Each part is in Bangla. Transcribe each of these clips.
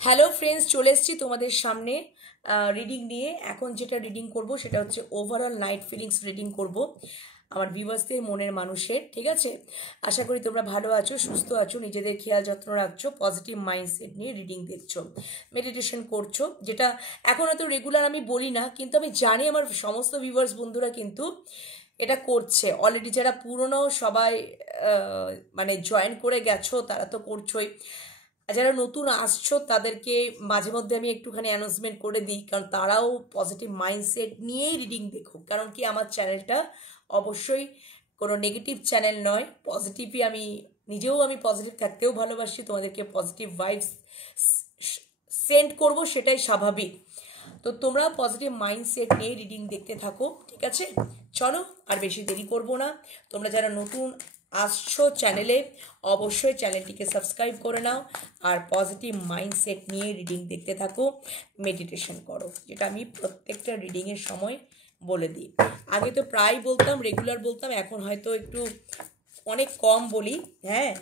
হ্যালো ফ্রেন্ডস, চলে এসেছি তোমাদের সামনে রিডিং নিয়ে। এখন যেটা রিডিং করব সেটা হচ্ছে ওভারঅল নাইট ফিলিংস রিডিং করব আমার ভিউয়ার্সদের মনের মানুষের। ঠিক আছে, আশা করি তোমরা ভালো আছো, সুস্থ আছো, নিজেদের খেয়াল যত্ন রাখছো, পজিটিভ মাইন্ডসেট নিয়ে রিডিং দেখছো, মেডিটেশন করছো, যেটা এখন হয়তো রেগুলার আমি বলি না, কিন্তু আমি জানি আমার সমস্ত ভিউয়ার্স বন্ধুরা কিন্তু এটা করছে অলরেডি। যারা পুরনো সবাই মানে জয়েন করে গেছো তারা তো করছোই, যারা নতুন আসছো তাদেরকে মাঝে মধ্যে আমি একটুখানি অ্যানাউন্সমেন্ট করে দিই, কারণ তারাও পজিটিভ মাইন্ডসেট নিয়েই রিডিং দেখুক। কারণ কি, আমার চ্যানেলটা অবশ্যই কোনো নেগেটিভ চ্যানেল নয়, পজিটিভই। আমি পজিটিভ থাকতেও ভালোবাসি, তোমাদেরকে পজিটিভ ভাইবস সেন্ড করব, সেটাই স্বাভাবিক। তো তোমরা পজিটিভ মাইন্ডসেট নিয়ে রিডিং দেখতে থাকো, ঠিক আছে? চলো আর বেশি দেরি করব না। তোমরা যারা নতুন আসছো চ্যানেলে, অবশ্যই চ্যানেলটিকে সাবস্ক্রাইব করে নাও আর পজিটিভ মাইন্ডসেট নিয়ে রিডিং দেখতে থাকো, মেডিটেশন করো, যেটা আমি প্রত্যেকটা রিডিংয়ের সময় বলে দিই। আগে তো প্রায় বলতাম, রেগুলার বলতাম, এখন হয়তো একটু অনেক কম বলি। হ্যাঁ,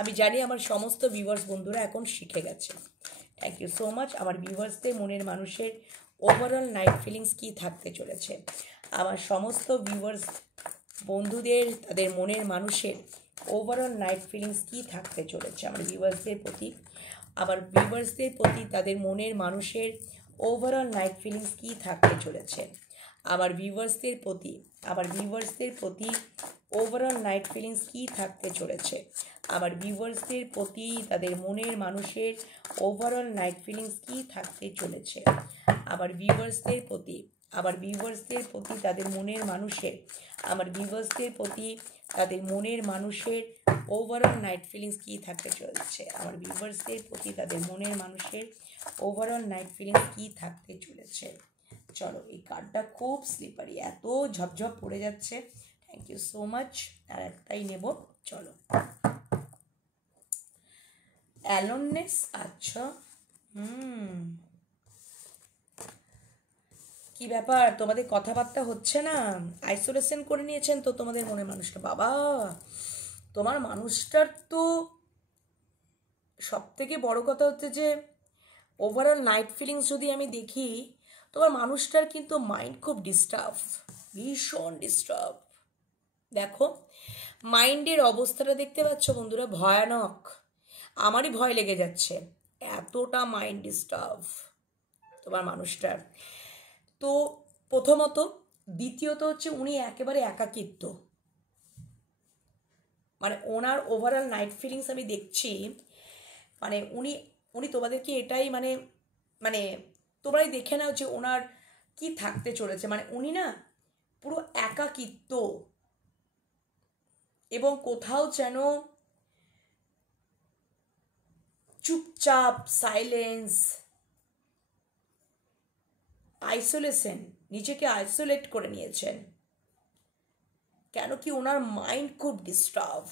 আমি জানি আমার সমস্ত ভিউয়ার্স বন্ধুরা এখন শিখে গেছে। Thank you so much. আমার ভিউয়ার্সদের মনের মানুষের ওভারঅল নাইট ফিলিংস কী থাকতে চলেছে, আমার সমস্ত ভিউয়ার্স বন্ধুদের তাদের মনের মানুষের ওভারঅল নাইট ফিলিংস কী থাকতে চলেছে আমার ভিউয়ার্সদের প্রতি, তাদের মনের মানুষের ওভারঅল নাইট ফিলিংস কী থাকতে চলেছে আমার ভিউয়ার্সদের প্রতি ওভারঅল নাইট ফিলিংস কী থাকতে চলেছে আমার ভিউয়ার্সদের প্রতি, তাদের মনের মানুষের ওভারঅল নাইট ফিলিংস কী থাকতে চলেছে আমার ভিউয়ার্সদের প্রতি তাদের মনের মানুষের তাদের মনের মানুষের ওভারঅল নাইট ফিলিংস কী থাকতে চলেছে আমার ভিউয়ার্সদের প্রতি, তাদের মনের মানুষের ওভারঅল নাইট ফিলিংস কী থাকতে চলেছে। চলো, এই কার্ডটা খুব স্লিপারি, এত ঝপঝপ পড়ে যাচ্ছে। Thank you so much. আর একটাই নেব, চলো। অ্যালোননেস, আচ্ছা। কি ব্যাপার, তোমাদের কথাবার্তা হচ্ছে না? আইসোলেশন করে নিয়েছেন তো তোমাদের মনের মানুষটা? বাবা, তোমার মানুষটার তো সব থেকে বড় কথা হচ্ছে যে ওভারঅল নাইট ফিলিংস যদি আমি দেখি, তোমার মানুষটার কিন্তু মাইন্ড খুব ডিস্টার্ব, ভীষণ ডিস্টার্ব। দেখো, মাইন্ডের অবস্থাটা দেখতে পাচ্ছ বন্ধুরা, ভয়ানক। আমারই ভয় লেগে যাচ্ছে, এতটা মাইন্ড ডিস্টার্ব তোমার মানুষটার। তো প্রথমত, দ্বিতীয়ত হচ্ছে উনি একেবারে একাকিত্ব, মানে ওনার ওভারঅল নাইট ফিলিংস আমি দেখছি, মানে উনি তোমাদেরকে এটাই মানে মানে তোমরাই দেখে নাও যে ওনার কি থাকতে চলেছে। মানে উনি না পুরো একাকিত্ব, এবং কোথাও যেন চুপচাপ, সাইলেন্স, আইসোলেশন, নিজেকে আইসোলেট করে নিয়েছেন। কেন কি, ওনার মাইন্ড খুব ডিস্টার্ব,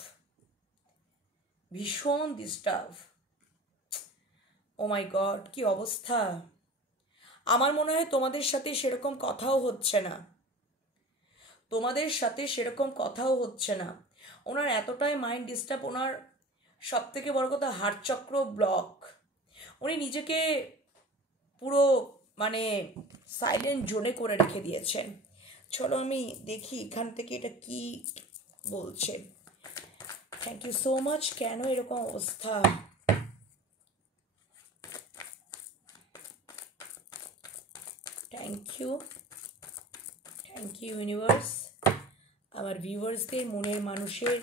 ভীষণ ডিস্টার্ব। ও মাই গড, কি অবস্থা! আমার মনে হয় তোমাদের সাথে সেরকম কথাও হচ্ছে না, ওনার এতটাই মাইন্ড ডিস্টার্ব। ওনার সব থেকে বড় কথা, হার্টচক্র ব্লক। উনি নিজেকে পুরো মানে সাইলেন্ট জোনে করে রেখে দিয়েছেন। চলো আমি দেখি এখান থেকে এটা কি বলছে। Thank you so much. কেন এরকম অবস্থা? Thank you universe. আমার ভিউয়ার্সদের মনের মানুষের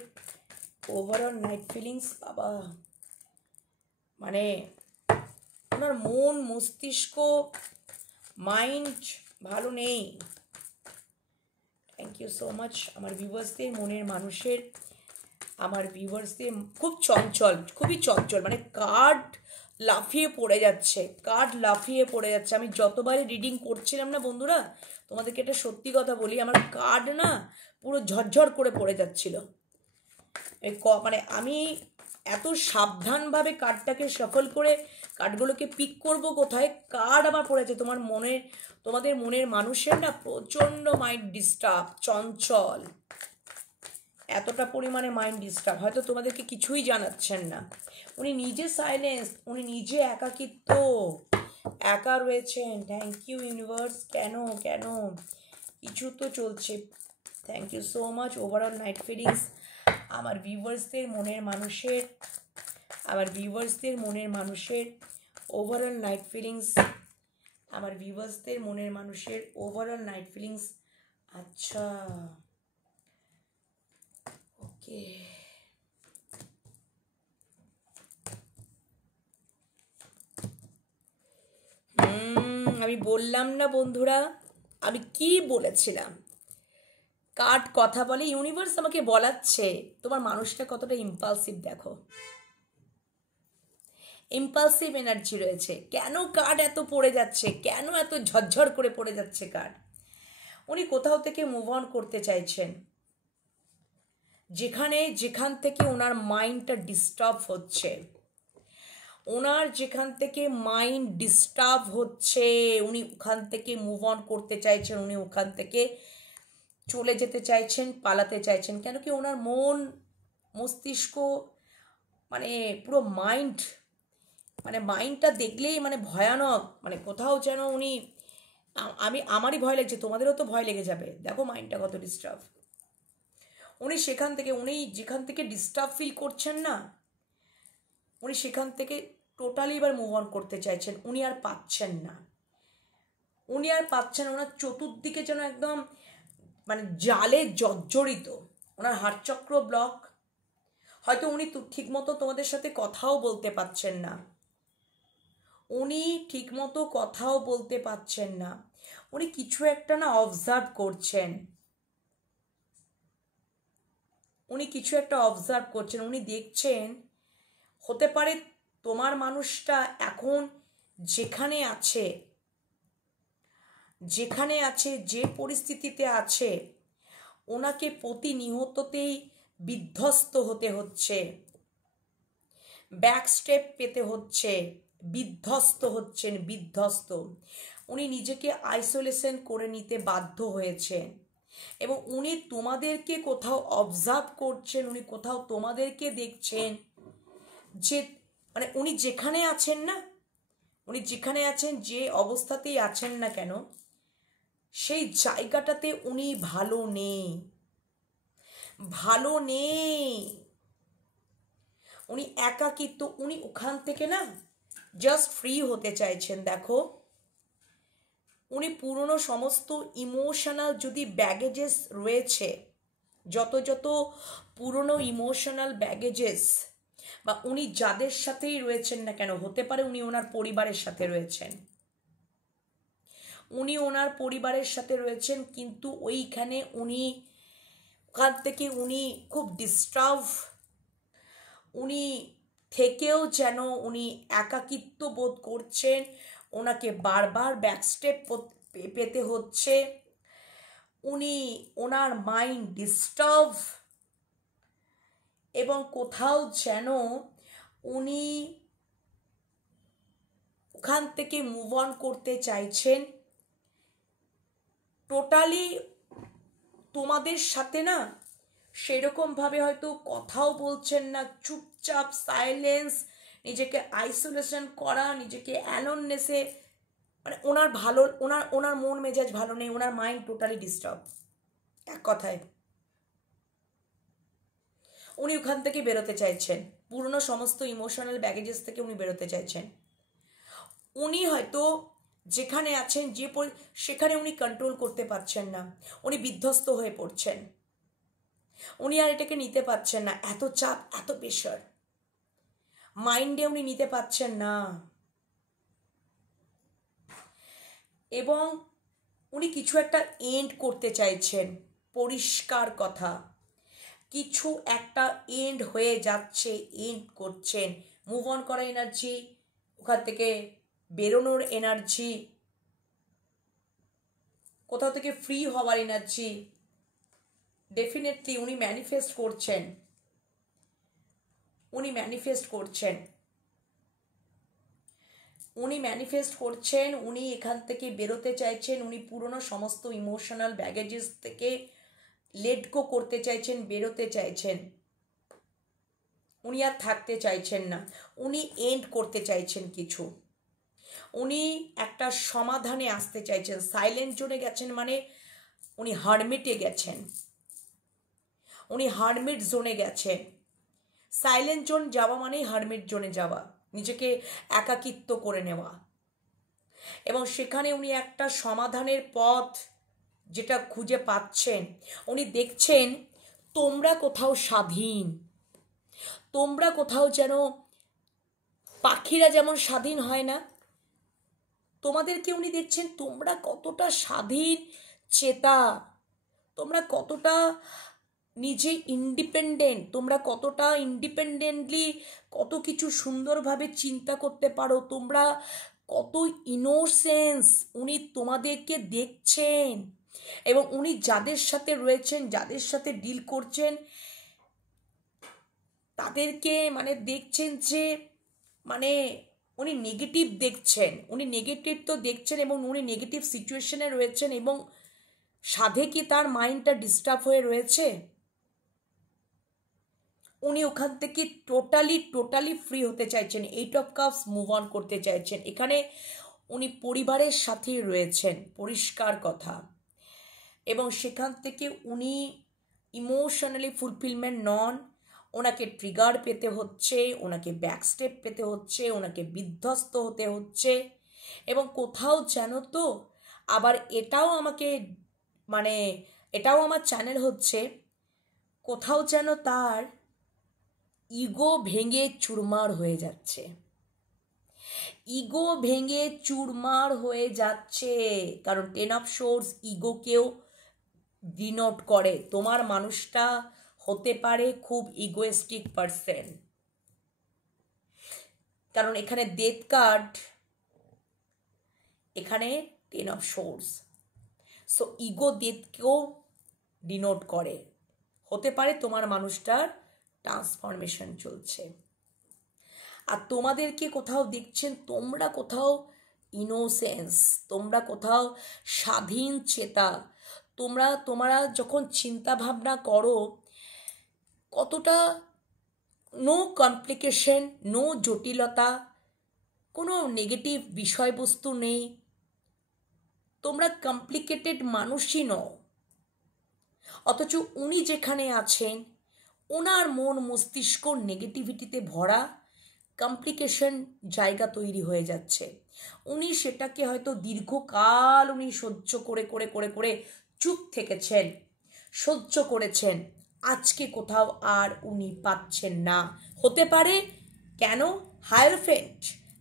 ওভারঅল নাইট ফিলিংস, বাবা, মানে ওনার মন, মস্তিষ্ক, মাইন্ড ভালো নেই। Thank you so much. আমার ভিউয়ার্সদের মনের মানুষের, খুব চঞ্চল, খুবই চঞ্চল, মানে কার্ড লাফিয়ে পড়ে যাচ্ছে। আমি যতবারই রিডিং করছিলাম না বন্ধুরা, তোমাদেরকে একটা সত্যি কথা বলি, আমার কার্ড না পুরো ঝরঝর করে পড়ে যাচ্ছিল। মানে আমি এত সাবধানভাবে কার্ডটাকে শাফল করে কার্ডগুলোকে পিক করব কোথায়, কার্ড আমার পড়েছে। তোমাদের মনের মানুষের না প্রচণ্ড মাইন্ড ডিস্টার্ব, চঞ্চল, এতটা পরিমাণে মাইন্ড ডিস্টার্ব, হয়তো তোমাদেরকে কিছুই জানাচ্ছেন না। উনি নিজে সাইলেন্স, উনি নিজে একাকিত্ব, একা রয়েছেন। Thank you universe. কেন কেন কিছু তো চলছে। Thank you so much. Overall night feelings আমার ভিউয়ার্সদের মনের মানুষের, ওভারঅল নাইট ফিলিংস আমার ভিউয়ার্সদের মনের মানুষের ওভারঅল নাইট ফিলিংস। আচ্ছা ওকে, আমি বললাম না বন্ধুরা, আমি কি বলেছিলাম? কার্ড কথা বলে, ইউনিভার্স আমাকে বলাচ্ছে তোমার মানুষটা কতটা ইম্পালসিভ। দেখো ইম্পালসিভ এনার্জি রয়েছে। কেন কার্ড এত পড়ে যাচ্ছে, কেন এত ঝরঝর করে পড়ে যাচ্ছে কার্ড? উনি কোথাও থেকে মুভ অন করতে চাইছেন, যেখান থেকে ওনার মাইন্ডটা ডিস্টার্ব হচ্ছে, উনি ওখান থেকে মুভ অন করতে চাইছেন, উনি ওখান থেকে চলে যেতে চাইছেন, পালাতে চাইছেন। কেন কি ওনার মন মস্তিষ্ক মানে পুরো মাইন্ডটা দেখলেই ভয়ানক, কোথাও যেন উনি, আমারই ভয় লাগছে, তোমাদেরও তো ভয় লেগে যাবে। দেখো মাইন্ডটা কত ডিস্টার্ব। উনি যেখান থেকে ডিস্টার্ব ফিল করছেন না, উনি সেখান থেকে টোটালি এবার মুভ অন করতে চাইছেন। উনি আর পাচ্ছেন না। ওনার চতুর্দিকে যেন একদম জালে জর্জরিত। ওনার হার্টচক্র ব্লক। হয়তো উনি ঠিকমতো তোমাদের সাথে কথাও বলতে পারছেন না। উনি কিছু একটা না অবজার্ভ করছেন। উনি দেখছেন, হতে পারে তোমার মানুষটা এখন যেখানে আছে, যে পরিস্থিতিতে আছে, ওনাকে প্রতিনিয়ততেই বিধ্বস্ত হতে হচ্ছে, ব্যাক স্টেপ পেতে হচ্ছে, বিধ্বস্ত। উনি নিজেকে আইসোলেশন করে নিতে বাধ্য হয়েছেন এবং উনি তোমাদেরকে কোথাও অবজার্ভ করছেন, উনি কোথাও তোমাদেরকে দেখছেন যে উনি যেখানে আছেন, যে অবস্থাতেই আছেন না কেন, সেই জায়গাটাতে উনি ভালো নেই। উনি একাকিত্ব, উনি ওখান থেকে না জাস্ট ফ্রি হতে চাইছেন। দেখো উনি পুরনো সমস্ত ইমোশনাল যদি ব্যাগেজেস রয়েছে, যত পুরনো ইমোশনাল ব্যাগেজেস, বা উনি যাদের সাথেই রয়েছেন না কেন, হতে পারে উনি ওনার পরিবারের সাথে রয়েছেন, কিন্তু ওইখানে ওখান থেকে উনি খুব ডিস্টার্ব, উনি থেকেও যেন উনি একাকিত্ব বোধ করছেন। ওনাকে বারবার ব্যাকস্টেপ পেতে হচ্ছে। ওনার মাইন্ড ডিস্টার্ব এবং কোথাও যেন উনি ওখান থেকে মুভ অন করতে চাইছেন। টোটালি তোমাদের সাথে না সেরকমভাবে হয়তো কথাও বলছেন না, চুপচাপ সাইলেন্স, নিজেকে আইসোলেশন করা, নিজেকে অ্যালোননেসে, ওনার মন মেজাজ ভালো নেই, ওনার মাইন্ড টোটালি ডিস্টার্ব। এক কথায় উনি ওখান থেকে বেরোতে চাইছেন, পুরনো সমস্ত ইমোশনাল ব্যাগেজেস থেকে উনি বেরোতে চাইছেন। উনি হয়তো যেখানে আছেন, সেখানে উনি কন্ট্রোল করতে পারছেন না, উনি বিধ্বস্ত হয়ে পড়ছেন। উনি আর এটাকে নিতে পারছেন না, এত চাপ, এত প্রেশার মাইন্ডে উনি নিতে পারছেন না। এবং উনি কিছু একটা এন্ড করতে চাইছেন। পরিষ্কার কথা, কিছু একটা এন্ড হয়ে যাচ্ছে, এন্ড করছেন। মুভ অন করা এনার্জি, ওখান থেকে বেরোনোর এনার্জি, কোথাও থেকে ফ্রি হওয়ার এনার্জি। ডেফিনেটলি উনি ম্যানিফেস্ট করছেন, উনি এখান থেকে বেরোতে চাইছেন। উনি পুরনো সমস্ত ইমোশনাল ব্যাগেজেস থেকে লেট গো করতে চাইছেন, বেরোতে চাইছেন, উনি আর থাকতে চাইছেন না, উনি এন্ড করতে চাইছেন কিছু, উনি একটা সমাধানে আসতে চাইছেন। সাইলেন্ট জোনে গেছেন মানে উনি হারমিটে গেছেন, উনি হারমিট জোনে গেছেন। সাইলেন্ট জোন যাওয়া মানেই হারমিট জোনে যাওয়া, নিজেকে একাকিত্ব করে নেওয়া, এবং সেখানে উনি একটা সমাধানের পথ যেটা খুঁজে পাচ্ছেন। উনি দেখছেন তোমরা কোথাও স্বাধীন, তোমরা কোথাও যেন পাখিরা যেমন স্বাধীন হয় না, তোমাদেরকে উনি দেখছেন তোমরা কতটা স্বাধীন চেতা, তোমরা কতটা নিজে ইন্ডিপেন্ডেন্ট, তোমরা কতটা ইন্ডিপেন্ডেন্টলি কত কিছু সুন্দরভাবে চিন্তা করতে পারো, তোমরা কত ইনোসেন্স উনি তোমাদেরকে দেখছেন। এবং উনি যাদের সাথে রয়েছেন, যাদের সাথে ডিল করছেন, তাদেরকে মানে দেখছেন যে মানে উনি নেগেটিভ দেখছেন, উনি নেগেটিভ তো দেখছেন, এবং উনি নেগেটিভ সিচুয়েশনে রয়েছেন, এবং সাধে কি তার মাইন্ডটা ডিস্টার্ব হয়ে রয়েছে, উনি ওখান থেকে টোটালি ফ্রি হতে চাইছেন, 8 অফ কাপস মুভ অন করতে চাইছেন। এখানে উনি পরিবারের সাথেই রয়েছেন, পরিষ্কার কথা, এবং সেখান থেকে উনি ইমোশনালি ফুলফিলমেন্ট নন। ওনাকে ট্রিগার পেতে হচ্ছে, ওনাকে ব্যাকস্টেপ পেতে হচ্ছে, ওনাকে বিধ্বস্ত হতে হচ্ছে, এবং কোথাও যেন তো আবার এটাও আমাকে মানে এটাও আমার চ্যানেল হচ্ছে, কোথাও যেন তার ইগো ভেঙে চুরমার হয়ে যাচ্ছে, ইগো ভেঙে চুরমার হয়ে যাচ্ছে। কারণ 10 অফ সোর্স ইগোকেও ডিনোট করে। তোমার মানুষটা হতে পারে খুব ইগোয়েস্টিক পারসন, কারণ এখানে ডেথ কার্ড, এখানে 10 অফ সোর্স, সো ইগো ডেথকেও ডিনোট করে। হতে পারে তোমার মানুষটার ট্রান্সফরমেশন চলছে, আর তোমাদেরকে কোথাও দেখছেন তোমরা কোথাও ইনোসেন্স, তোমরা কোথাও স্বাধীন চেতা, তোমরা যখন চিন্তা ভাবনা করো কতটা নো কমপ্লিকেশন, নো জটিলতা, কোনো নেগেটিভ বিষয়বস্তু নেই, তোমরা কমপ্লিকেটেড মানুষই নও। অথচ উনি যেখানে আছেন ওনার মন মস্তিষ্ক নেগেটিভিটিতে ভরা, কমপ্লিকেশন জায়গা তৈরি হয়ে যাচ্ছে। উনি সেটাকে হয়তো দীর্ঘকাল উনি সহ্য করে করে করে করে চুপ থেকেছেন, সহ্য করেছেন, আজকে কোথাও আর উনি পাচ্ছেন না। হতে পারে কেন, হায়ারফেন্ট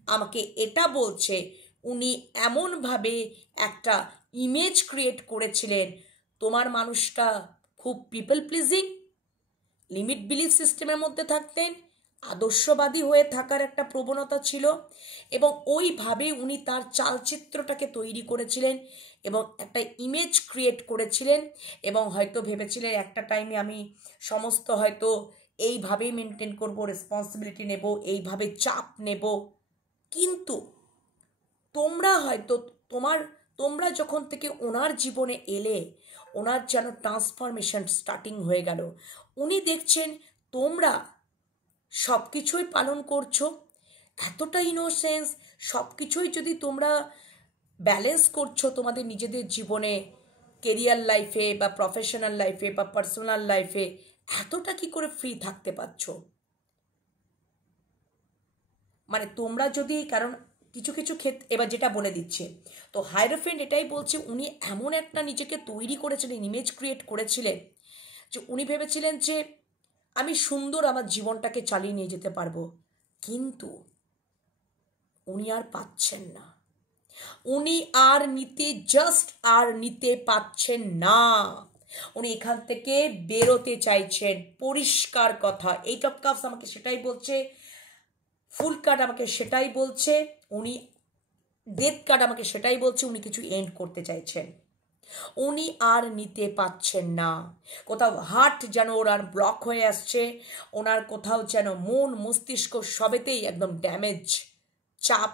আমাকে এটা বলছে উনি এমনভাবে একটা ইমেজ ক্রিয়েট করেছিলেন, তোমার মানুষটা খুব পিপল প্লিজিং, লিমিট বিলিফ সিস্টেমের মধ্যে থাকতেন, আদর্শবাদী হয়ে থাকার একটা প্রবণতা ছিল, এবং ওইভাবে উনি তার চালচিত্রটাকে তৈরি করেছিলেন এবং একটা ইমেজ ক্রিয়েট করেছিলেন, এবং হয়তো ভেবেছিলেন একটা টাইমে আমি সমস্ত হয়তো এইভাবেই মেনটেন করব, রেসপন্সিবিলিটি নেব, এইভাবে চাপ নেব। কিন্তু তোমরা হয়তো তোমরা যখন থেকে ওনার জীবনে এলে, ওনার যেন ট্রান্সফরমেশন স্টার্টিং হয়ে গেল। উনি দেখছেন তোমরা সব কিছুই পালন করছো, এতটা ইনোসেন্স, সব কিছুই যদি তোমরা ব্যালেন্স করছো তোমাদের নিজেদের জীবনে, কেরিয়ার লাইফে বা প্রফেশনাল লাইফে বা পার্সোনাল লাইফে, এতটা কি করে ফ্রি থাকতে পারছো? মানে তোমরা যদি, কারণ কিছু কিছু ক্ষেত্রে এবার যেটা বলে দিচ্ছে, তো হায়ারফেন্ট এটাই বলছে উনি এমন একটা নিজেকে তৈরি করেছিলেন, ইমেজ ক্রিয়েট করেছিলেন, যে উনি ভেবেছিলেন যে আমি সুন্দর আমার জীবনটাকে চালিয়ে নিয়ে যেতে পারবো, কিন্তু উনি আর পাচ্ছেন না, উনি আর নিতে পাচ্ছেন না, উনি এখান থেকে বেরোতে চাইছেন, পরিষ্কার কথা। 8 অফ কাপস আমাকে সেটাই বলছে, ফুল কার্ড আমাকে সেটাই বলছে, উনি ডেথ কার্ড আমাকে সেটাই বলছে, উনি কিছু এন্ড করতে চাইছেন, উনি আর নিতে পাচ্ছেন না। কোথাও হার্ট যেন ওনার ব্লক হয়ে আসছে, ওনার কোথাও যেন মন মস্তিষ্ক সবেতেই একদম ড্যামেজ, চাপ,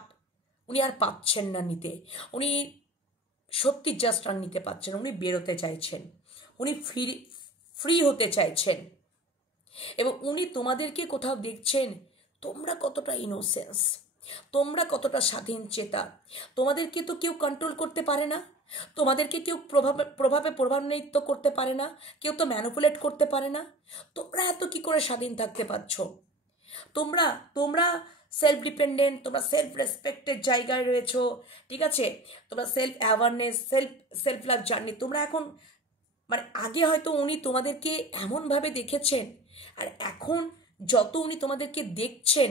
উনি আর পাচ্ছেন না নিতে, উনি সত্যি জাস্ট আর নিতে পাচ্ছেন, উনি বেরোতে চাইছেন, উনি ফ্রি হতে চাইছেন। এবং উনি তোমাদেরকে কোথাও দেখছেন তোমরা কতটা ইনোসেন্স, তোমরা কতটা স্বাধীন চেতা। তোমাদেরকে তো কেউ কন্ট্রোল করতে পারে না, তোমাদেরকে কেউ প্রভাবান্বিত করতে পারে না, কেউ তো ম্যানিপুলেট করতে পারে না। তোমরা এত কি করে স্বাধীন থাকতে পারছো? তোমরা তোমরা সেলফ ডিপেন্ডেন্ট, তোমরা সেলফ রেসপেক্টের জায়গায় রয়েছো, ঠিক আছে? তোমরা self awareness, self love journey তোমরা এখন, মানে আগে হয়তো উনি তোমাদেরকে এমনভাবে দেখেছেন, আর এখন যত উনি তোমাদেরকে দেখছেন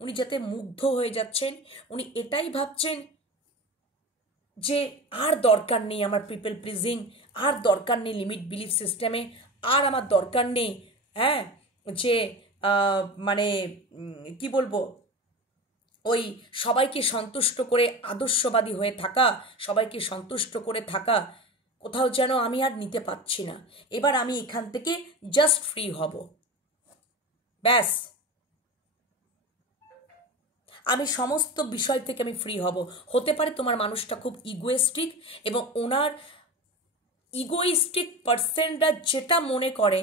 উনি যাতে মুগ্ধ হয়ে যাচ্ছেন, উনি এটাই ভাবছেন যে আর দরকার নেই আমার পিপল প্লিজিং, আর দরকার নেই লিমিট বিলিফ সিস্টেমে, আর আমার দরকার নেই হ্যাঁ যে মানে কি বলবো, ওই সবাইকে সন্তুষ্ট করে আদর্শবাদী হয়ে থাকা, সবাইকে সন্তুষ্ট করে থাকা। কোথাও যেন আমি আর নিতে পারছি না, এবার আমি এখান থেকে জাস্ট ফ্রি হব, ব্যাস আমি সমস্ত বিষয় থেকে আমি ফ্রি হব। হতে পারে তোমার মানুষটা খুব ইগোয়েস্টিক, এবং ওনার ইগোইস্টিক পার্সনরা যেটা মনে করে,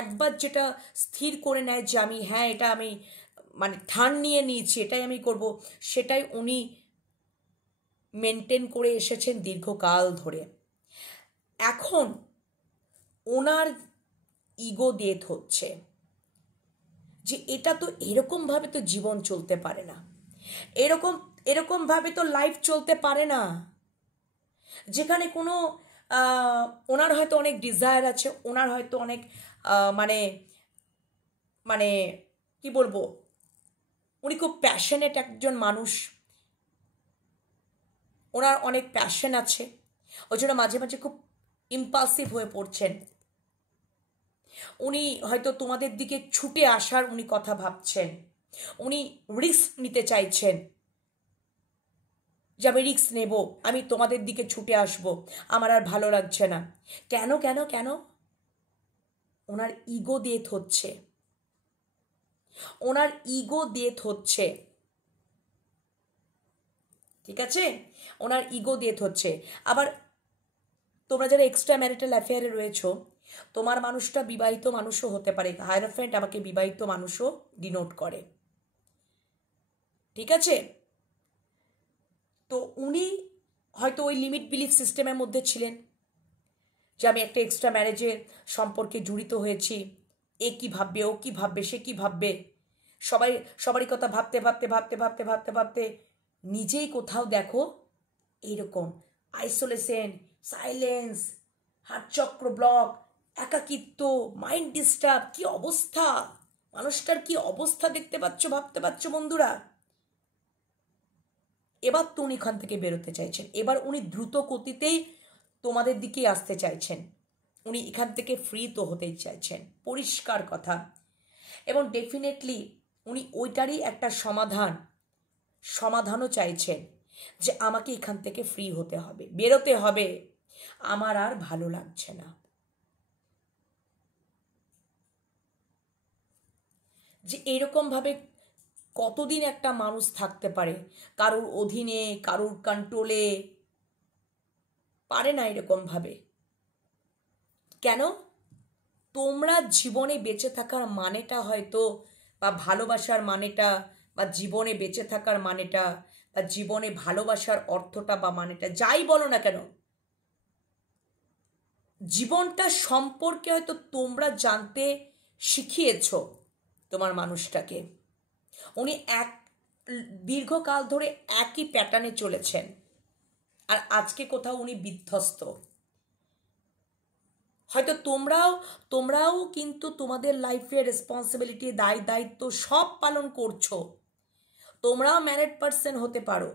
একবার যেটা স্থির করে নেয় যে আমি হ্যাঁ এটা আমি মানে ঠান নিয়ে নিয়েছি, এটাই আমি করব, সেটাই উনি মেনটেন করে এসেছেন দীর্ঘকাল ধরে। এখন ওনার ইগো ডেথ হচ্ছে যে এটা তো এরকমভাবে তো জীবন চলতে পারে না, এরকমভাবে তো লাইফ চলতে পারে না, যেখানে কোনো ওনার হয়তো অনেক ডিজায়ার আছে, ওনার হয়তো অনেক মানে মানে কি বলবো, উনি খুব প্যাশনেট একজন মানুষ, ওনার অনেক প্যাশন আছে, ওই জন্য মাঝে মাঝে খুব ইম্পালসিভ হয়ে পড়ছেন। উনি হয়তো তোমাদের দিকে ছুটে আসার উনি কথা ভাবছেন, উনি রিস্ক নিতে চাইছেন যে আমি রিস্ক নেব, আমি তোমাদের দিকে ছুটে আসব, আমার আর ভালো লাগছে না। কেন কেন কেন? ওনার ইগো ডেথ হচ্ছে, ওনার ইগো ডেথ হচ্ছে, ঠিক আছে? ওনার ইগো ডেথ হচ্ছে। আবার তোমরা যারা এক্সট্রা ম্যারিটাল অ্যাফেয়ারে রয়েছো, তোমার মানুষটা বিবাহিত মানুষও হতে পারে, হায়ারফ্রেন্ড আমাকে বিবাহিত মানুষও ডিনোট করে, ঠিক আছে? তো উনি হয়তো ওই লিমিট বিলিফ সিস্টেমের মধ্যে ছিলেন যে আমি একটা এক্সট্রা ম্যারেজের সম্পর্কে জড়িত হয়েছি, এ কি ভাববে, ও কি ভাববে, সে কি ভাববে, সবারই কথা ভাবতে ভাবতে ভাবতে ভাবতে ভাবতে ভাবতে নিজেই কোথাও দেখো এইরকম আইসোলেশন, সাইলেন্স, হার্টচক্র ব্লক, একাকিত্ব, মাইন্ড ডিস্টার্ব, কি অবস্থা মানুষটার, কি অবস্থা দেখতে পাচ্ছ, ভাবতে পারছো বন্ধুরা? এবার তো উনি এখান থেকে বেরোতে চাইছেন, এবার উনি দ্রুত গতিতেই তোমাদের দিকেই আসতে চাইছেন, উনি এখান থেকে ফ্রি তো হতেই চাইছেন, পরিষ্কার কথা। এবং ডেফিনেটলি উনি ওইটারই একটা সমাধানও চাইছেন যে আমাকে এখান থেকে ফ্রি হতে হবে, বেরোতে হবে, আমার আর ভালো লাগছে না। যে এরকমভাবে কতদিন একটা মানুষ থাকতে পারে কারুর অধীনে, কারুর কন্ট্রোলে? পারে না এরকমভাবে। কেন? তোমরা জীবনে বেঁচে থাকার মানেটা হয়তো, বা ভালোবাসার মানেটা, বা জীবনে বেঁচে থাকার মানেটা, বা জীবনে ভালোবাসার অর্থটা বা মানেটা যাই বলো না কেন, জীবনটা সম্পর্কে হয়তো তোমরা জানতে শিখিয়েছ তোমার মানুষটাকে। উনি দীর্ঘকাল ধরে একই প্যাটার্নে চলেছেন, আর আজকে কোথাও উনি বিধ্বস্ত। হয়তো তোমরাও কিন্তু তোমাদের লাইফের রেসপন্সিবিলিটি, দায়িত্ব সব পালন করছো, তোমরাও ম্যারিড পার্সন হতে পারো,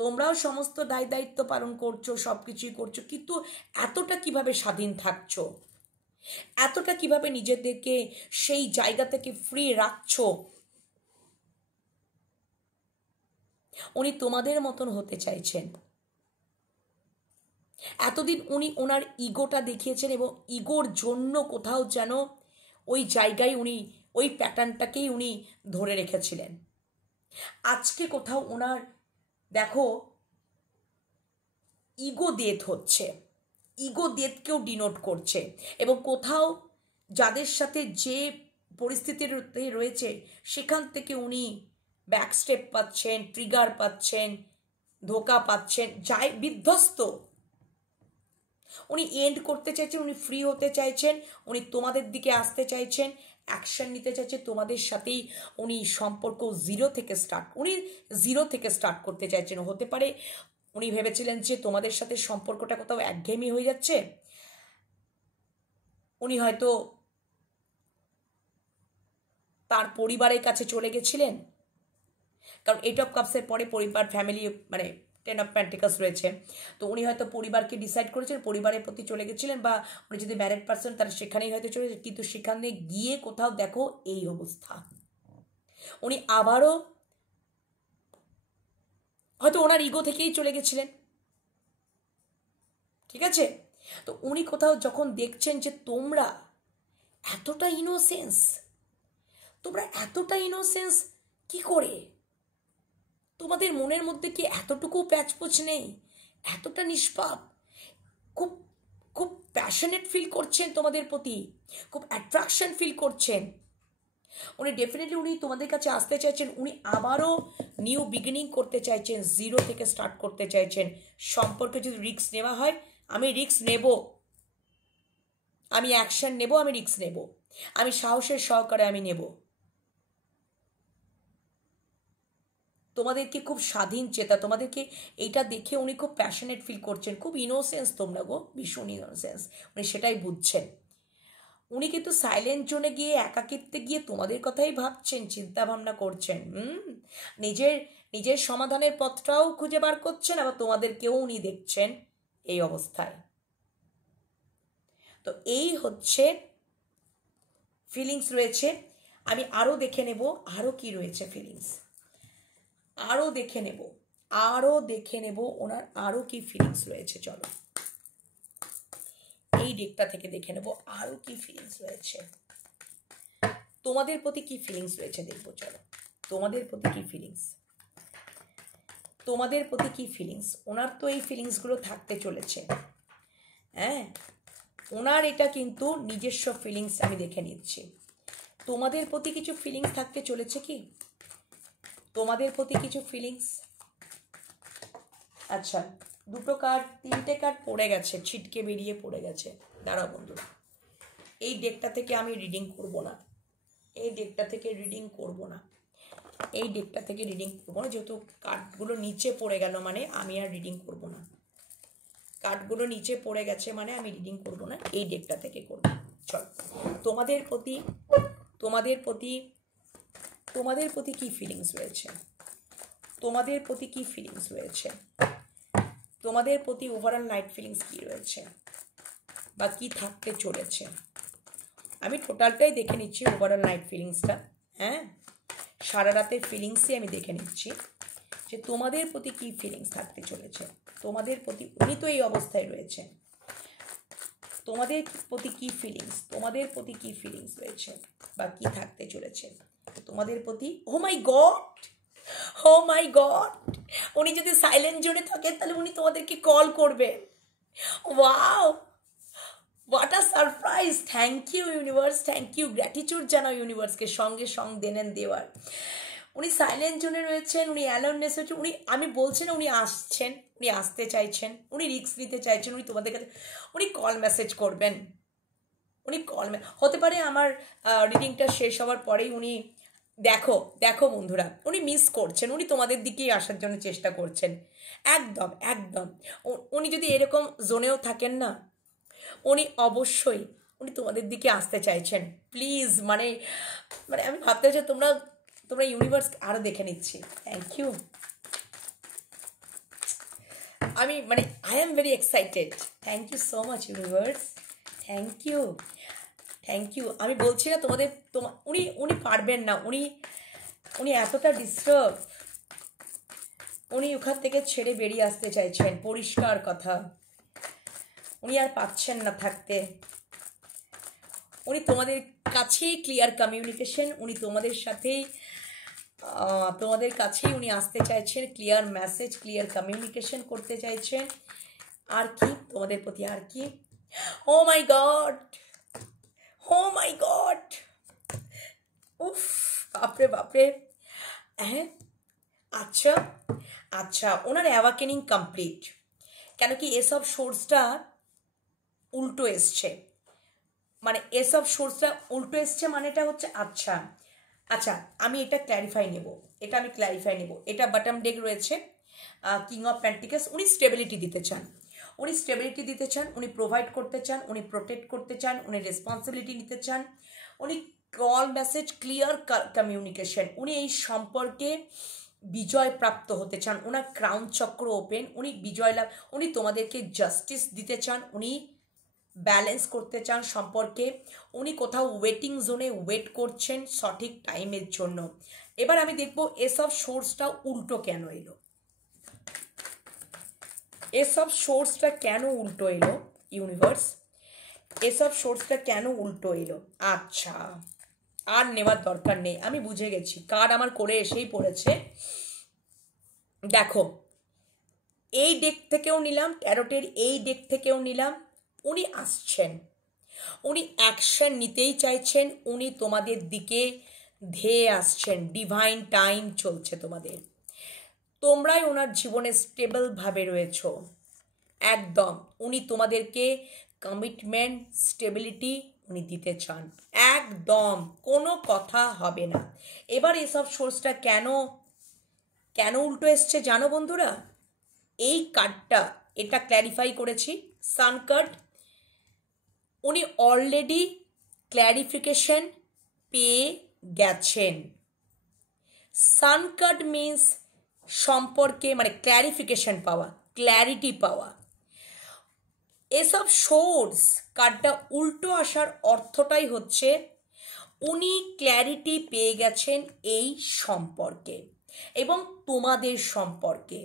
তোমরাও সমস্ত দায়িত্ব পালন করছো, সব কিছুই করছো, কিন্তু এতটা কিভাবে স্বাধীন থাকছো, এতটা কিভাবে নিজেদেরকে সেই জায়গা থেকে ফ্রি রাখছো? উনি তোমাদের মতন হতে চাইছেন। এতদিন উনি ওনার ইগোটা দেখিয়েছেন, এবং ইগোর জন্য কোথাও যেন ওই জায়গায় উনি ওই প্যাটার্নটাকেই উনি ধরে রেখেছিলেন। আজকে কোথাও ওনার দেখো ইগো ডেথ হচ্ছে, ইগো ডেথকেও ডিনোট করছে, এবং কোথাও যাদের সাথে যে পরিস্থিতিতে রয়েছে সেখান থেকে উনি ব্যাকস্টেপ পাচ্ছেন, ট্রিগার পাচ্ছেন, ধোকা পাচ্ছেন, যাই বিধ্বস্ত। উনি এন্ড করতে চাইছেন, উনি ফ্রি হতে চাইছেন, উনি তোমাদের দিকে আসতে চাইছেন, অ্যাকশন নিতে চাইছে তোমাদের সাথেই। উনি সম্পর্ক জিরো থেকে স্টার্ট করতে চাইছেন। হতে পারে উনি ভেবেছিলেন যে তোমাদের সাথে সম্পর্কটা কোথাও একঘেয়েমি হয়ে যাচ্ছে, উনি হয়তো তার পরিবারের কাছে চলে গেছিলেন। কারণ 8 অফ কাপসের পরে পরিবার, ফ্যামিলি, মানে 10 অফ পেন্টিকলস রয়েছে। তো উনি হয়তো পরিবারকে ডিসাইড করেছেন, পরিবারের প্রতি চলে গেছিলেন, বা উনি যদি ম্যারিড পার্সন তার সেখানেই হয়তো চলে, কিন্তু সেখানে গিয়ে কোথাও দেখো এই অবস্থা। উনি আবারও হয়তো ওনার ইগো থেকেই চলে গেছিলেন, ঠিক আছে? তো উনি কোথাও যখন দেখছেন যে তোমরা এতটা ইনোসেন্স কি করে, তোমাদের মনের মধ্যে কি এতটুকু প্যাচপোচ নেই, এতটা নিষ্পাপ, খুব খুব প্যাশনেট ফিল করছেন তোমাদের প্রতি, খুব অ্যাট্রাকশন ফিল করছেন, উনি ডেফিনেটলি উনি তোমাদের কাছে আসতে চাইছেন, উনি আবারও নিউ বিগিনিং করতে চাইছেন, জিরো থেকে স্টার্ট করতে চাইছেন। সম্পর্কে যদি রিস্ক নেওয়া হয়, আমি রিস্ক নেব, আমি অ্যাকশন নেব, আমি রিস্ক নেব, আমি সাহসের সহকারে আমি নেব। তোমাদেরকে খুব স্বাধীন চেতা, তোমাদেরকে এইটা দেখে উনি খুব প্যাশনেট ফিল করছেন, খুব ইনোসেন্স তোমরা গো, ভীষণ ইনোসেন্স, উনি সেটাই বুঝছেন। উনি কিন্তু সাইলেন্ট জোনে গিয়ে একাকিত্বে গিয়ে তোমাদের কথাই ভাবছেন, চিন্তা ভাবনা করছেন, নিজের নিজের সমাধানের পথটাও খুঁজে বার করছেন, আবার তোমাদেরকেও উনি দেখছেন এই অবস্থায়। তো এই হচ্ছে ফিলিংস রয়েছে। আমি আরও দেখে নেব আরও কি রয়েছে ফিলিংস, আরও দেখে নেব ওনার আরও কি ফিলিংস রয়েছে। চলো এই ডেকটা থেকে দেখে নেব আরও কি ফিলিংস রয়েছে, তোমাদের প্রতি কি ফিলিংস রয়েছে দেখবো। চলো তোমাদের প্রতি কি ফিলিংস, ওনার তো এই ফিলিংসগুলো থাকতে চলেছে। হ্যাঁ, ওনার এটা কিন্তু নিজস্ব ফিলিংস, আমি দেখে নিচ্ছি। তোমাদের প্রতি কিছু ফিলিংস থাকতে চলেছে কি, তোমাদের প্রতি কিছু ফিলিংস? আচ্ছা, দুটো কার্ড, তিনটে কার্ড পড়ে গেছে, ছিটকে বেরিয়ে পড়ে গেছে। দাঁড়াও বন্ধুরা, এই ডেকটা থেকে আমি রিডিং করব না, যেহেতু কার্ডগুলো নিচে পড়ে গেল, মানে আমি আর রিডিং করব না। কার্ডগুলো নিচে পড়ে গেছে মানে আমি রিডিং করব না, এই ডেকটা থেকে করব। চল, তোমাদের প্রতি কি ফিলিংস রয়েছে, তোমাদের প্রতি ওভারঅল লাইট ফিলিংস কি রয়েছে বা কি থাকতে চলেছে। আমি টোটালটাই দেখে নিচ্ছি, ওভারঅল নাইট ফিলিংসটা। হ্যাঁ, সারা রাতের ফিলিংসই আমি দেখে নিচ্ছি যে তোমাদের প্রতি কি ফিলিংস থাকতে চলেছে, তোমাদের প্রতি, উনি তো এই অবস্থায় রয়েছে, তোমাদের প্রতি কি ফিলিংস রয়েছে বা কি থাকতে চলেছে তোমাদের প্রতি। ও মাই গড, উনি যদি সাইলেন্ট জোনে থাকেন তাহলে উনি তোমাদেরকে কল করবেন। Wow, what a surprise! Thank you universe, thank you, gratitude জানাও ইউনিভার্সকে, সঙ্গে দেনেন দেওয়ার। উনি সাইলেন্ট জোনে রয়েছেন, উনি অ্যালোননেস হয়েছে, আমি বলছি না উনি আসছেন, উনি আসতে চাইছেন, উনি রিস্ক নিতে চাইছেন, উনি তোমাদের কাছে উনি কল মেসেজ করবেন, হতে পারে আমার রিডিংটা শেষ হওয়ার পরেই উনি দেখো বন্ধুরা, উনি মিস করছেন, উনি তোমাদের দিকেই আসার জন্য চেষ্টা করছেন। একদম উনি যদি এরকম জোনেও থাকেন না, উনি অবশ্যই তোমাদের দিকে আসতে চাইছেন। প্লিজ, মানে আমি ভাবতে চাই তোমরা ইউনিভার্স আরও দেখে নিচ্ছি। থ্যাংক ইউ, আমি I am very excited. Thank you so much universe, thank you. আমি বলছি না উনি পারবেন না, উনি এতটা ডিস্টার্ব, উনি ওখান থেকে ছেড়ে বেরিয়ে আসতে চাইছেন, পরিষ্কার কথা, উনি আর পাচ্ছেন না থাকতে। উনি তোমাদের কাছেই ক্লিয়ার কমিউনিকেশন, উনি তোমাদের কাছেই উনি আসতে চাইছেন, ক্লিয়ার মেসেজ, ক্লিয়ার কমিউনিকেশন করতে চাইছেন। আর কি তোমাদের প্রতি, আর কি? ও মাই গড, ও মাই গড, উফ, বাপরে বাপরে। হ্যাঁ, আচ্ছা আচ্ছা, ওনার অ্যাওয়াকেনিং কমপ্লিট। কেন কি এসব সোর্সটা উল্টো এসছে, মানে এসব সোর্সটা উল্টো এসছে মানেটা হচ্ছে, আচ্ছা আচ্ছা, আমি এটা ক্ল্যারিফাই নেব, এটা বটম ডেক রয়েছে কিং অফ পেন্টিকলস। উনি স্টেবিলিটি দিতে চান, উনি প্রোভাইড করতে চান, উনি প্রোটেক্ট করতে চান, উনি রেসপন্সিবিলিটি নিতে চান, উনি কল মেসেজ ক্লিয়ার কমিউনিকেশন, উনি এই সম্পর্কে বিজয় প্রাপ্ত হতে চান, ওনার ক্রাউন চক্র ওপেন, উনি বিজয় লাভ, উনি তোমাদেরকে জাস্টিস দিতে চান, উনি ব্যালেন্স করতে চান সম্পর্কে, উনি কোথাও ওয়েটিং জোনে ওয়েট করছেন সঠিক টাইমের জন্য। এবার আমি দেখব এসব সোর্সটা উল্টো কেন এলো, এসব সোর্সটা কেন উল্টো এলো ইউনিভার্স, এসব সোর্সটা কেন উল্টো এলো। আচ্ছা, আর নেওয়ার দরকার নেই, আমি বুঝে গেছি, কার্ড আমার করে এসেই পড়েছে। দেখো, এই ডেক থেকেও নিলাম, ট্যারোটের এই ডেক থেকেও নিলাম, উনি আসছেন, উনি অ্যাকশন নিতেই চাইছেন, উনি তোমাদের দিকে ধেয়ে আসছেন, ডিভাইন টাইম চলছে তোমাদের, তোমরাই ওনার জীবনে স্টেবলভাবে রয়েছ একদম। উনি তোমাদেরকে কমিটমেন্ট, স্টেবিলিটি উনি দিতে চান, একদম কোনো কথা হবে না। এবার এসব সোর্সটা কেন কেন উল্টো এসছে জানো বন্ধুরা, এই কার্ডটা এটা ক্ল্যারিফাই করেছি, সান কার্ড, উনি অলরেডি ক্ল্যারিফিকেশন পেয়ে গেছেন। সান কার্ড মিন্স সম্পর্কে মানে ক্ল্যারিফিকেশন পাওয়া, ক্ল্যারিটি পাওয়া। এসব সোর্স কার্ডটা উল্টো আসার অর্থটাই হচ্ছে উনি ক্ল্যারিটি পেয়ে গেছেন এই সম্পর্কে এবং তোমাদের সম্পর্কে,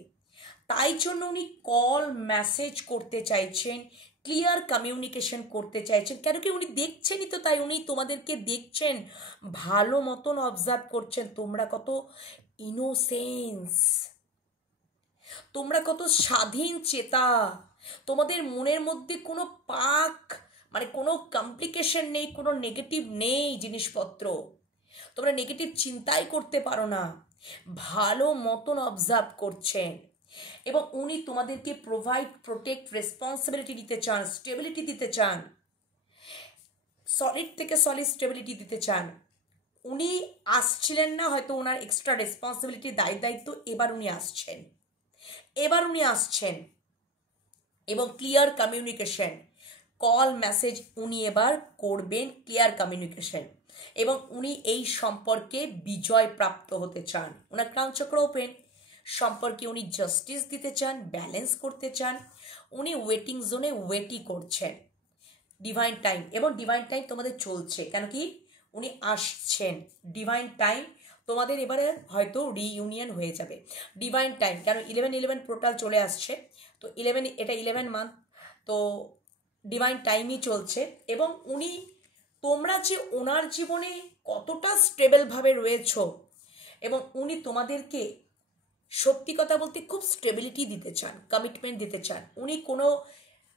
তাই জন্য উনি কল মেসেজ করতে চাইছেন, ক্লিয়ার কমিউনিকেশন করতে চাইছেন। কেন কি উনি দেখছেনই তো, তাই উনি তোমাদেরকে দেখছেন, ভালো মতন অবজার্ভ করছেন তোমরা কত ইনোসেন্স, তোমরা কত স্বাধীন চেতা, তোমাদের মনের মধ্যে কোনো পাক মানে কোনো কমপ্লিকেশন নেই, কোনো নেগেটিভ নেই জিনিসপত্র, তোমরা নেগেটিভ চিন্তাই করতে পারো না, ভালো মতন অবজার্ভ করছেন এবং উনি তোমাদেরকে প্রোভাইড, প্রোটেক্ট, রেসপন্সিবিলিটি দিতে চান, স্টেবিলিটি দিতে চান, সলিড থেকে সলিড স্টেবিলিটি দিতে চান। উনি আসছিলেন না, হয়তো ওনার এক্সট্রা রেসপন্সিবিলিটি, দায়িত্ব, এবার উনি আসছেন এবং ক্লিয়ার কমিউনিকেশন, কল মেসেজ উনি এবার করবেন, ক্লিয়ার কমিউনিকেশন, এবং উনি এই সম্পর্কে বিজয় প্রাপ্ত হতে চান, ওনার ক্রাউন চক্র ওপেন, সম্পর্কে উনি জাস্টিস দিতে চান, ব্যালেন্স করতে চান, উনি ওয়েটিং জোনে ওয়েটই করছেন, ডিভাইন টাইম, এবং ডিভাইন টাইম তোমাদের চলছে, কেন কি উনি আসছেন, ডিভাইন টাইম তোমাদের এবারে হয়তো রিইউনিয়ন হয়ে যাবে, ডিভাইন টাইম, কেন 11-11 পোর্টাল চলে আসছে, তো 11 এটা 11 মান্থ, তো ডিভাইন টাইমই চলছে এবং উনি, তোমরা যে ওনার জীবনে কতটা স্টেবলভাবে রয়েছ এবং উনি তোমাদেরকে সত্যি কথা বলতে খুব স্টেবিলিটি দিতে চান, কমিটমেন্ট দিতে চান। উনি কোনো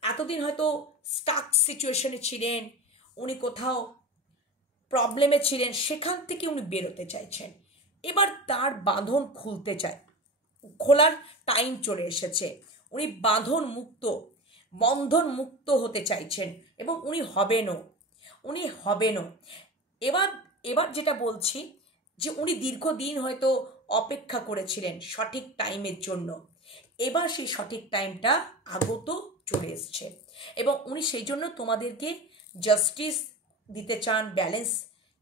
এতদিন হয়তো স্টাক সিচুয়েশনে ছিলেন, উনি কোথাও প্রবলেমে ছিলেন, সেখান থেকে উনি বেরোতে চাইছেন, এবার তার বাঁধন খুলতে চায়, খোলার টাইম চলে এসেছে, উনি বন্ধন মুক্ত হতে চাইছেন এবং উনি হবেনও। এবার যেটা বলছি যে উনি দীর্ঘদিন হয়তো অপেক্ষা করেছিলেন সঠিক টাইমের জন্য, এবার সেই সঠিক টাইমটা আগত চলে এসছে এবং উনি সেই জন্য তোমাদেরকে জাস্টিস দিতে চান, ব্যালেন্স,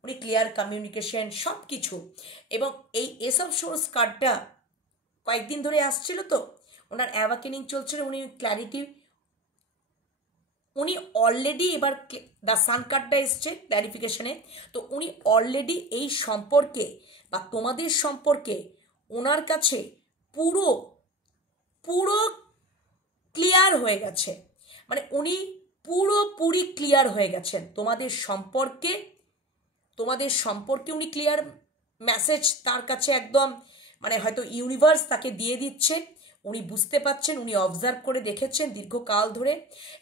উনি ক্লিয়ার কমিউনিকেশন সব কিছু, এবং এসব সোর্স কার্ডটা কয়েকদিন ধরে আসছিল, তো ওনার অ্যাওয়াকেনিং চলছিল, উনি ক্ল্যারিটি, উনি অলরেডি, এবার দ্য সান কার্ডটা এসছে ক্ল্যারিফিকেশনে, তো উনি অলরেডি এই সম্পর্কে বা তোমাদের সম্পর্কে ওনার কাছে পুরো ক্লিয়ার হয়ে গেছে, মানে উনি পুরোপুরি ক্লিয়ার হয়ে গেছেন তোমাদের সম্পর্কে উনি ক্লিয়ার মেসেজ তার কাছে একদম, মানে হয়তো ইউনিভার্স তাকে দিয়ে দিচ্ছে, উনি বুঝতে পাচ্ছেন, উনি অবজার্ভ করে দেখেছেন দীর্ঘকাল ধরে,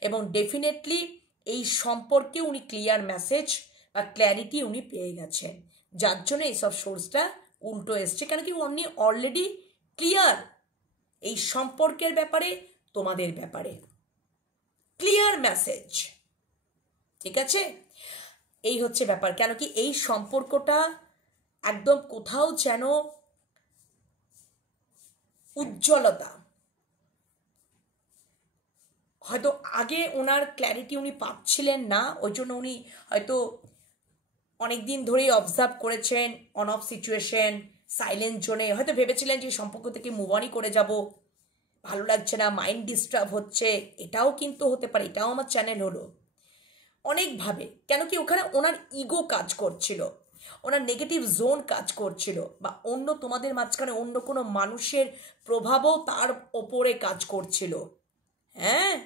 এবং ডেফিনেটলি এই সম্পর্কে উনি ক্লিয়ার মেসেজ বা ক্ল্যারিটি উনি পেয়ে গেছেন, যার জন্য এইসব সোর্সটা উল্টো এসছে। কেন কি উনি অলরেডি ক্লিয়ার এই সম্পর্কের ব্যাপারে, তোমাদের ব্যাপারে ক্লিয়ার মেসেজ। ঠিক আছে, এই হচ্ছে ব্যাপার। কেন কি এই সম্পর্কটা একদম কোথাও যেন উজ্জ্বলতা, হয়তো আগে ওনার ক্ল্যারিটি উনি পাচ্ছিলেন না, ওই জন্য উনি হয়তো অনেক দিন ধরেই অবজার্ভ করেছেন অন অফ সিচুয়েশন, সাইলেন্ট জোনে, হয়তো ভেবেছিলেন যে সম্পর্ক থেকে মুভ অনই করে যাব, ভালো লাগছে না, মাইন্ড ডিস্টার্ব হচ্ছে। এটাও কিন্তু হতে পারে, এটাও আমার চ্যানেল হলো অনেকভাবে। কেন কি ওখানে ওনার ইগো কাজ করছিল, ওনার নেগেটিভ জোন কাজ করছিল, বা অন্য তোমাদের মাঝখানে অন্য কোনো মানুষের প্রভাবও তার ওপরে কাজ করছিল। হ্যাঁ,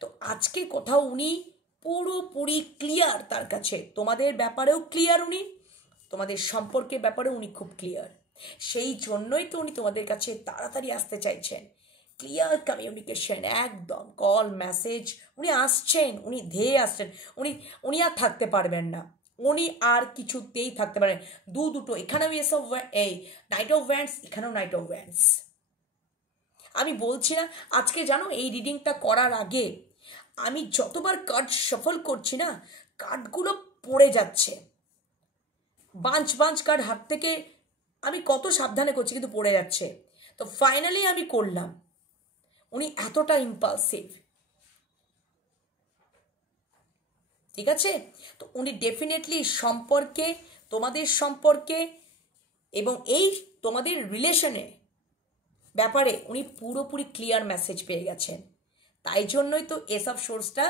তো আজকে কোথাও উনি পুরোপুরি ক্লিয়ার, তার কাছে তোমাদের ব্যাপারেও ক্লিয়ার, উনি তোমাদের সম্পর্কের ব্যাপারেও উনি খুব ক্লিয়ার। সেই জন্যই তো উনি তোমাদের কাছে তাড়াতাড়ি আসতে চাইছেন। ক্লিয়ার কমিউনিকেশন, একদম কল মেসেজ, উনি আসছেন, উনি ধেয়ে আসছেন। উনি উনি আর থাকতে পারবেন না, উনি আর কিছুতেই থাকতে পারেন। দুটো, এখানেও এসব এই নাইট অফ ওয়ান্ডস, এখানেও নাইট অফ ওয়ান্ডস। আমি বলছি না, আজকে জানো এই রিডিংটা করার আগে আমি যতবার কার্ড সফল করছি না, কার্ডগুলো পড়ে যাচ্ছে, বাঞ্চ কার্ড হাত থেকে, আমি কত সাবধানে করছি কিন্তু পড়ে যাচ্ছে। তো ফাইনালি আমি করলাম। উনি এতটা ইম্পালসিভ, ঠিক আছে? তো উনি ডেফিনেটলি সম্পর্কে, তোমাদের সম্পর্কে এবং এই তোমাদের রিলেশনে ব্যাপারে উনি পুরোপুরি ক্লিয়ার মেসেজ পেয়ে গেছেন। তাই জন্যই তো এসব সোর্সটা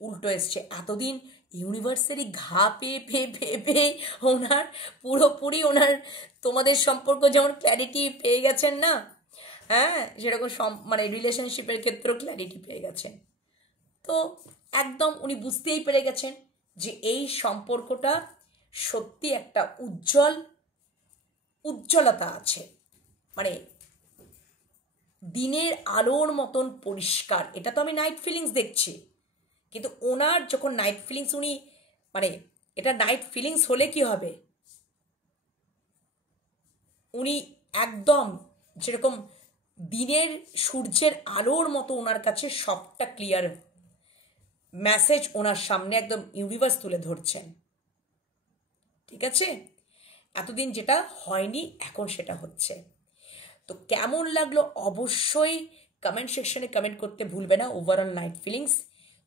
উল্টো এসছে। এতদিন ইউনিভার্সেরই ঘা পেয়ে পেয়ে পেয়ে পেয়ে ওনার পুরোপুরি ওনার তোমাদের সম্পর্ক যেমন ক্ল্যারিটি পেয়ে গেছেন না, হ্যাঁ, সেরকম মানে রিলেশনশিপের ক্ষেত্রেও ক্ল্যারিটি পেয়ে গেছেন। তো একদম উনি বুঝতেই পেরে গেছেন যে এই সম্পর্কটা সত্যি একটা উজ্জ্বলতা আছে, মানে দিনের আলোর মতন পরিষ্কার। এটা তো আমি নাইট ফিলিংস দেখছি, কিন্তু ওনার যখন নাইট ফিলিংস উনি, মানে এটা নাইট ফিলিংস হলে কি হবে, উনি একদম যেরকম দিনের সূর্যের আলোর মতো ওনার কাছে সবটা ক্লিয়ার মেসেজ ওনার সামনে একদম ইউনিভার্স তুলে ধরছেন। ঠিক আছে, এতদিন যেটা হয়নি এখন সেটা হচ্ছে। তো কেমন লাগলো অবশ্যই কমেন্ট সেকশনে কমেন্ট করতে ভুলবে না। ওভারঅল নাইট ফিলিংস,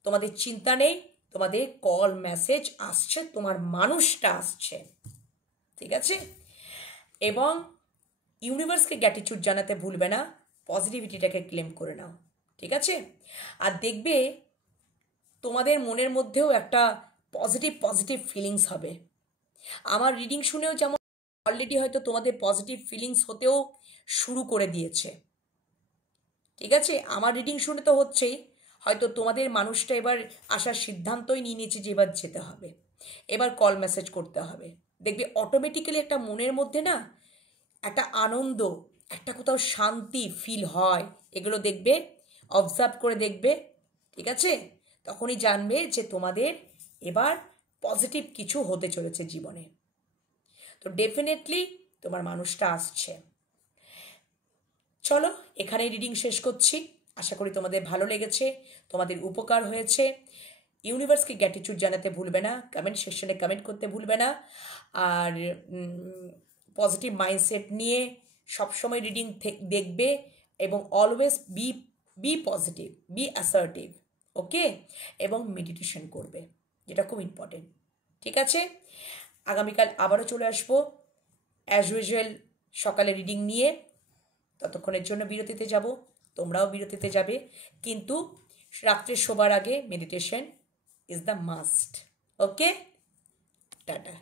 তোমাদের চিন্তা নেই, তোমাদের কল মেসেজ আসছে, তোমার মানুষটা আসছে, ঠিক আছে? এবং ইউনিভার্সকে গ্র্যাটিটিউড জানাতে ভুলবে না, পজিটিভিটিটাকে ক্লেম করে নাও, ঠিক আছে? আর দেখবে তোমাদের মনের মধ্যেও একটা পজিটিভ ফিলিংস হবে। আমার রিডিং শুনেও যেমন অলরেডি হয়তো তোমাদের পজিটিভ ফিলিংস হতেও শুরু করে দিয়েছে, ঠিক আছে? আমার রিডিং শুনে তো হচ্ছেই, হয়তো তোমাদের মানুষটা এবার আসার সিদ্ধান্তই নিয়ে নিয়েছে যে এবার যেতে হবে, এবার কল মেসেজ করতে হবে। দেখবে অটোমেটিক্যালি একটা মনের মধ্যে না একটা আনন্দ, একটা কোথাও শান্তি ফিল হয়। এগুলো দেখবে, অবজার্ভ করে দেখবে, ঠিক আছে? তখনই জানবে যে তোমাদের এবার পজিটিভ কিছু হতে চলেছে জীবনে। তো ডেফিনেটলি তোমার মানুষটা আসছে। চলো এখানেই রিডিং শেষ করছি। আশা করি তোমাদের ভালো লেগেছে, তোমাদের উপকার হয়েছে। ইউনিভার্সকে গ্র্যাটিটিউড জানাতে ভুলবে না, কমেন্ট সেকশনে কমেন্ট করতে ভুলবে না। আর পজিটিভ মাইন্ডসেট নিয়ে সবসময় রিডিং দেখবে এবং always be positive, be assertive, okay? এবং মেডিটেশন করবে, যেটা খুব ইম্পর্টেন্ট, ঠিক আছে? আগামীকাল আবারও চলে আসবো অ্যাজ ইউজুয়াল সকালে রিডিং নিয়ে। ততক্ষণের জন্য বিরতিতে যাব, তোমরাও বিরতিতে যাবে, কিন্তু রাত্রে শোবার আগে meditation is the must, okay? Tata.